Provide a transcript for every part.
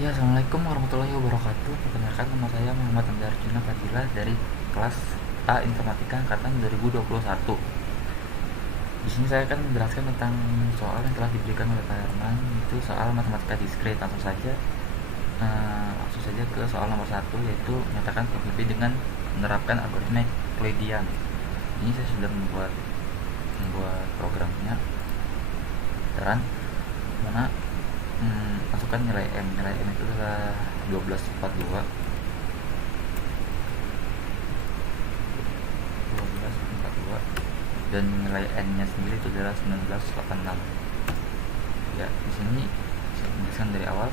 Ya, Assalamualaikum warahmatullahi wabarakatuh. Perkenalkan, nama saya Muhammad Andi Arjuna Fadilah dari kelas A Informatika Angkatan 2021. Di sini saya akan menjelaskan tentang soal yang telah diberikan oleh Pak Herman, itu soal matematika diskret. Langsung saja ke soal nomor satu, yaitu menyatakan PBB dengan menerapkan algoritma Euclidean. Ini saya sudah membuat programnya, terang mana masukkan nilai M itu adalah 1242 dan nilai N nya sendiri itu adalah 1986. Ya, di sini saya menjelaskan dari awal.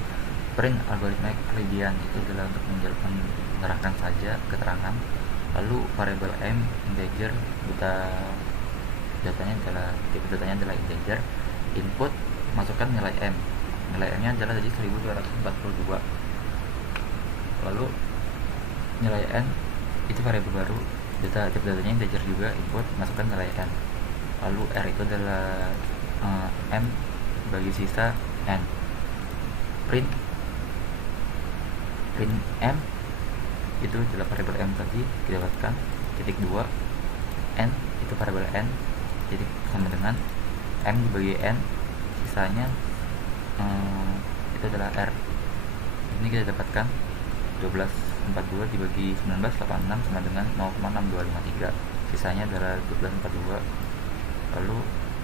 Print algoritma Euclidean itu adalah untuk menerangkan saja keterangan. Lalu variabel M integer, tipe datanya adalah integer. Input, masukkan nilai M nya adalah jadi 1242. Lalu nilai N itu variabel baru, tipe datanya integer juga. Input, masukkan nilai N. Lalu R itu adalah M bagi sisa N. Print M itu adalah variabel M tadi didapatkan, titik 2. N itu variabel N, jadi sama dengan M dibagi N, sisanya itu adalah R. Ini kita dapatkan 1242 dibagi 1986 sama dengan 0,6253, sisanya adalah 1242. Lalu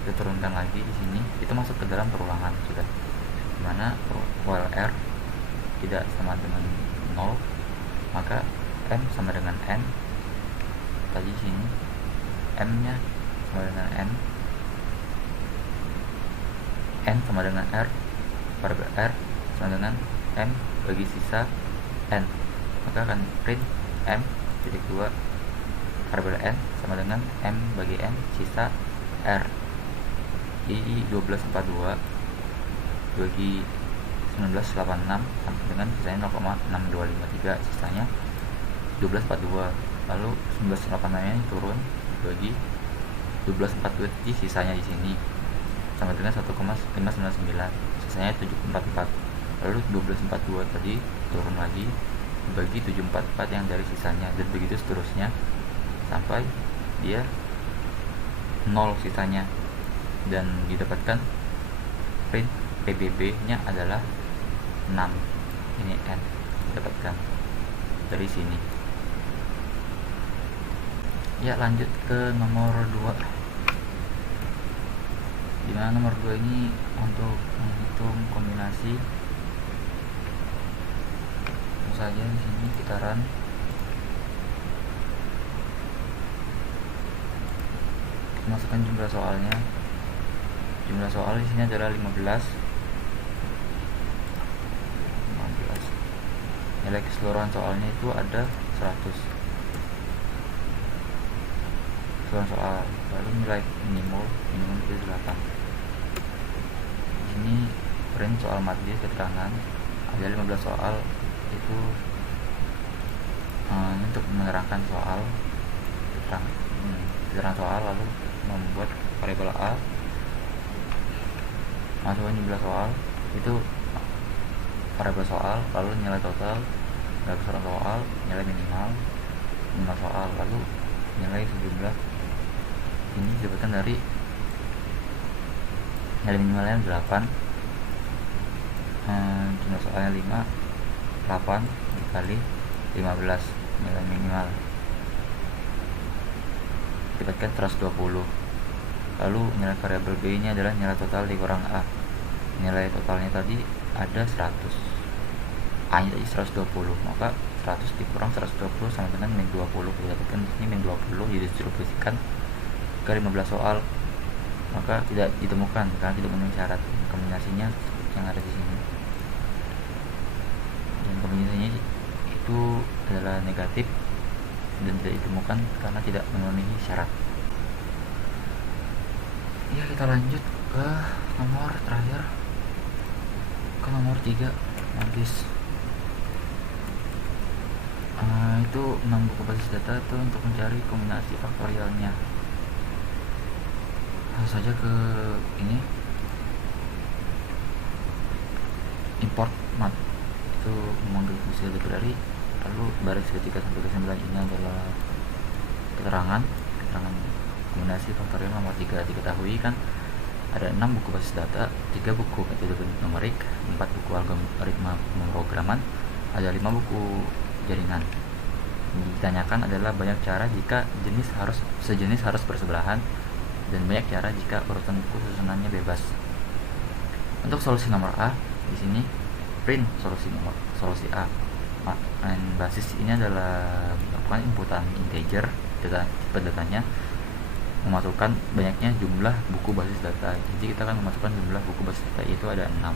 kita turunkan lagi di sini, itu masuk ke dalam perulangan sudah, dimana while R tidak sama dengan 0, maka M sama dengan N. Tadi sini M nya sama dengan N sama dengan R, variabel R sama dengan M bagi sisa N, maka akan print M titik 2 variabel N sama dengan M bagi N sisa R. Jadi 1242 bagi 1986 sama dengan sisanya 0,6253, sisanya 1242. Lalu 1986 nya turun bagi 1242, jadi sisanya di sini sama dengan 1,599, sisanya 744. Lalu 1242 tadi turun lagi bagi 744 yang dari sisanya, dan begitu seterusnya sampai dia 0 sisanya, dan didapatkan print PBB nya adalah 6. Ini N didapatkan dari sini. Ya, lanjut ke nomor 2, dimana nomor 2 ini untuk menghitung kombinasi. Tentu saja di sini kita run. Masukkan jumlah soalnya. Jumlah soal di sini adalah 15. Nilai keseluruhan soalnya itu ada 100 keseluruhan soal. Lalu nilai minimum itu 8. Ini print soal matris keterangan, ada 15 soal. Itu untuk menerangkan soal, keterangan soal. Lalu membuat variabel A, masukkan jumlah soal, itu variabel soal, lalu nilai total, nilai keseluruhan soal, nilai minimal soal, lalu nilai sejumlah ini didapatkan dari nilai minimalnya 8, jumlah soalnya 5, 8 dikali 15 nilai minimal didapatkan 120. Lalu nilai variabel B ini adalah nilai total dikurang A. Nilai totalnya tadi ada 100, A nya tadi 120, maka 100 dikurang 120 sama dengan min 20. Kita dapatkan di sini min 20 didistribusikan ke 15 soal, maka tidak ditemukan karena tidak memenuhi syarat kombinasinya yang ada di sini. Dan kombinasinya itu adalah negatif dan tidak ditemukan karena tidak memenuhi syarat. Ya, kita lanjut ke nomor terakhir, ke nomor 3, magis. Itu 6 buku basis data itu untuk mencari kombinasi faktorialnya. Langsung saja ke ini, import mat itu memanggil fungsi library. Lalu baris ketiga sampai ke 9 ini adalah keterangan kombinasi faktorial nomor 3. Diketahui kan ada 6 buku basis data, 3 buku metode numerik, 4 buku algoritma pemrograman, ada 5 buku jaringan. Ditanyakan adalah banyak cara jika sejenis harus bersebelahan, dan banyak cara jika urutan buku susunannya bebas. Untuk solusi nomor A, di sini print solusi A. Basis ini adalah merupakan inputan integer tipe datanya, memasukkan banyaknya jumlah buku basis data. Jadi kita akan memasukkan jumlah buku basis data, itu ada 6.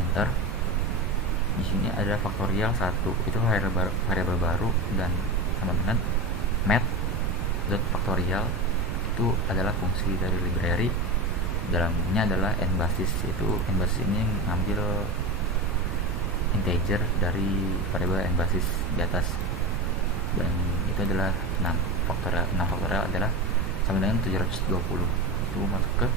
Enter. Di sini ada faktorial 1, itu variabel baru, dan sama dengan math.factorial itu adalah fungsi dari library. Dalamnya adalah nbasis, itu nbasis ini mengambil integer dari variabel nbasis di atas, dan itu adalah 6 faktorial. 6 faktorial adalah sama dengan 720. Itu masuk ke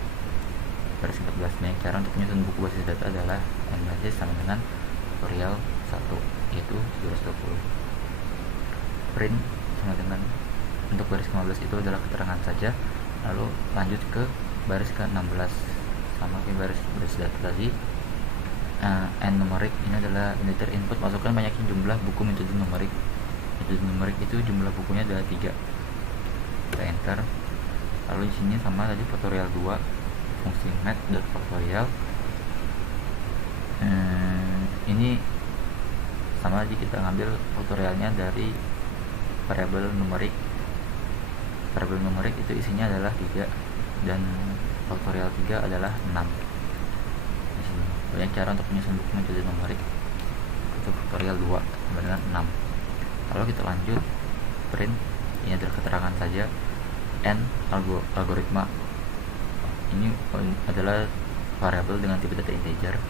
baris 14. Banyak cara untuk menyusun buku basis data adalah nbasis sama dengan faktorial 1, yaitu 720. Print sama dengan untuk baris ke-15 itu adalah keterangan saja. Lalu lanjut ke baris ke-16, sama kayak baris data tadi. N numerik ini adalah integer input, masukkan banyaknya jumlah buku metode numerik. Metode numerik itu jumlah bukunya adalah 3. Kita enter. Lalu di sini sama tadi faktorial 2, fungsi math.factorial. Ini sama aja, kita ngambil faktorialnya dari variabel numerik. Variabel numerik itu isinya adalah 3, dan faktorial 3 adalah 6. Di sini banyak cara untuk menyusun buku metode numerik, itu faktorial 2 sama dengan 6. Lalu kita lanjut print, ini adalah keterangan saja. N algoritma ini adalah variabel dengan tipe data integer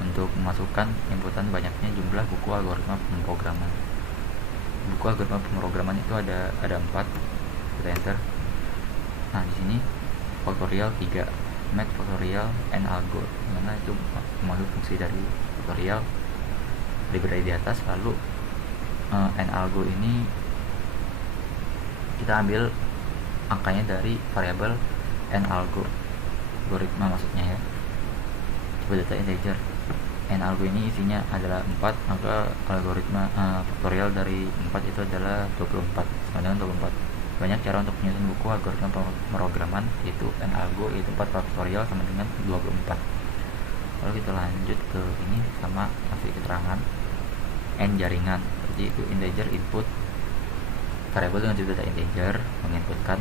untuk memasukkan inputan banyaknya jumlah buku algoritma pemrograman. Buku algoritma pemrograman itu ada 4. Kita enter. Nah, di sini faktorial 3, math faktorial n algo, mana itu mengambil fungsi dari faktorial library di atas. Lalu n algo ini kita ambil angkanya dari variabel n algoritma, maksudnya ya, tipe data integer. N algo ini isinya adalah 4, maka algoritma faktorial dari 4 itu adalah 24, sama dengan 24. Banyak cara untuk menyusun buku algoritma pemrograman, yaitu n algo, yaitu 4 faktorial sama dengan 24. Lalu kita lanjut ke ini, sama kasih keterangan n jaringan. Jadi itu integer input, variabel dengan tipe data integer menginputkan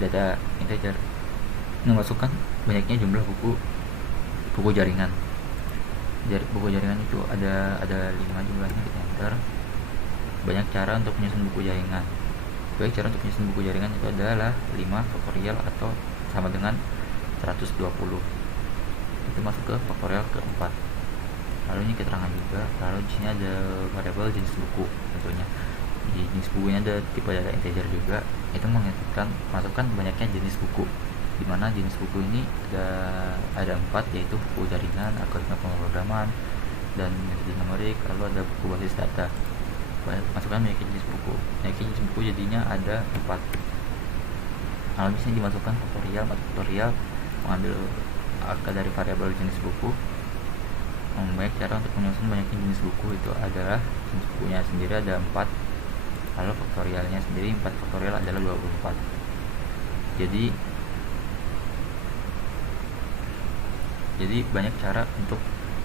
data integer, memasukkan banyaknya jumlah buku jaringan. Buku jaringan itu ada 5 jumlahnya. Kita enter. Banyak cara untuk menyusun buku jaringan. Banyak cara untuk menyusun buku jaringan itu adalah 5 faktorial atau sama dengan 120. Itu masuk ke faktorial ke-4. Lalu ini keterangan juga. Lalu di sini ada variabel jenis buku tentunya. Di jenis bukunya ada tipe data integer juga. Itu menginputkan, masukkan banyaknya jenis buku, di mana jenis buku ini ada 4, yaitu buku jaringan, algoritma pemrograman, dan metode numerik. Lalu ada buku basis data. Masukkan banyaknya jenis buku. Banyaknya jenis buku jadinya ada 4. Lalu di sini dimasukkan faktorial mengambil angka dari variabel jenis buku. Banyak cara untuk menyusun banyaknya jenis buku, itu adalah jenis bukunya sendiri ada 4, lalu faktorialnya sendiri 4 faktorial adalah 24. Jadi banyak cara untuk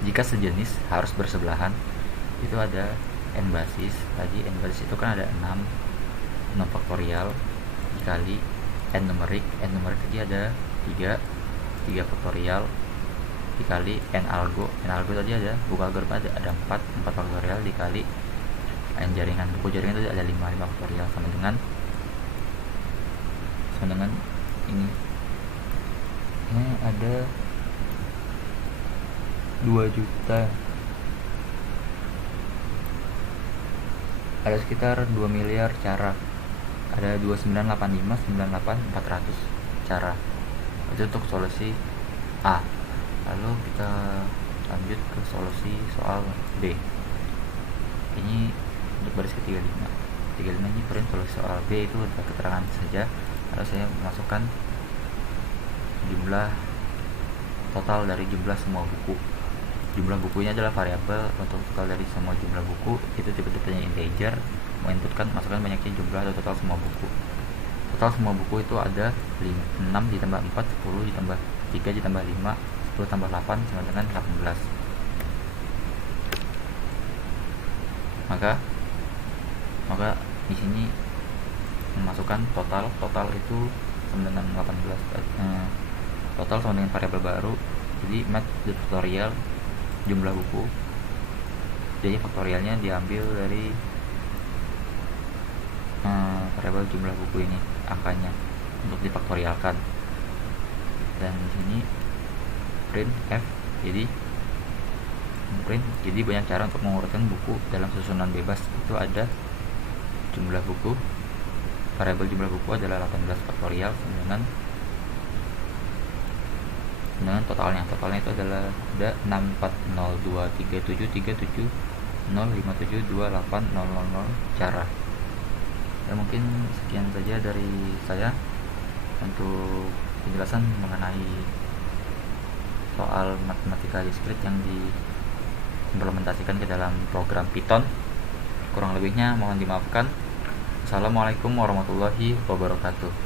jika sejenis harus bersebelahan. Itu ada n basis. Tadi n basis itu kan ada 6 faktorial dikali n numerik. N numerik tadi ada 3 faktorial dikali n algo. N algo tadi ada buku algoritma ada 4 faktorial dikali n jaringan. Buku jaringan tadi ada 5 faktorial sama dengan ini ada 2 juta, ada sekitar 2 miliar cara, ada 298598 400 cara. Itu untuk solusi A. Lalu kita lanjut ke solusi soal B. Ini untuk baris ke-35. 35 ini print solusi soal B, itu adalah keterangan saja. Lalu saya masukkan jumlah total dari jumlah semua buku. Jumlah bukunya adalah variabel. Untuk total dari semua jumlah buku itu tipe-tipenya integer. Mau inputkan, masukkan banyaknya jumlah atau total semua buku. Total semua buku itu ada 6 ditambah 4, 10 ditambah 3 ditambah 5, 10 tambah 8 sama dengan 18. Maka di sini memasukkan total itu sama dengan 18. Total sama dengan variabel baru. Jadi math tutorial jumlah buku. Jadi faktorialnya diambil dari variabel jumlah buku ini, angkanya untuk difaktorialkan. Dan di sini print f. Jadi banyak cara untuk mengurutkan buku dalam susunan bebas. Itu ada jumlah buku, variabel jumlah buku adalah 18 faktorial dengan totalnya itu adalah ada 640237370572800 cara. Dan mungkin sekian saja dari saya untuk penjelasan mengenai soal matematika diskrit yang diimplementasikan ke dalam program Python. Kurang lebihnya mohon dimaafkan. Assalamualaikum warahmatullahi wabarakatuh.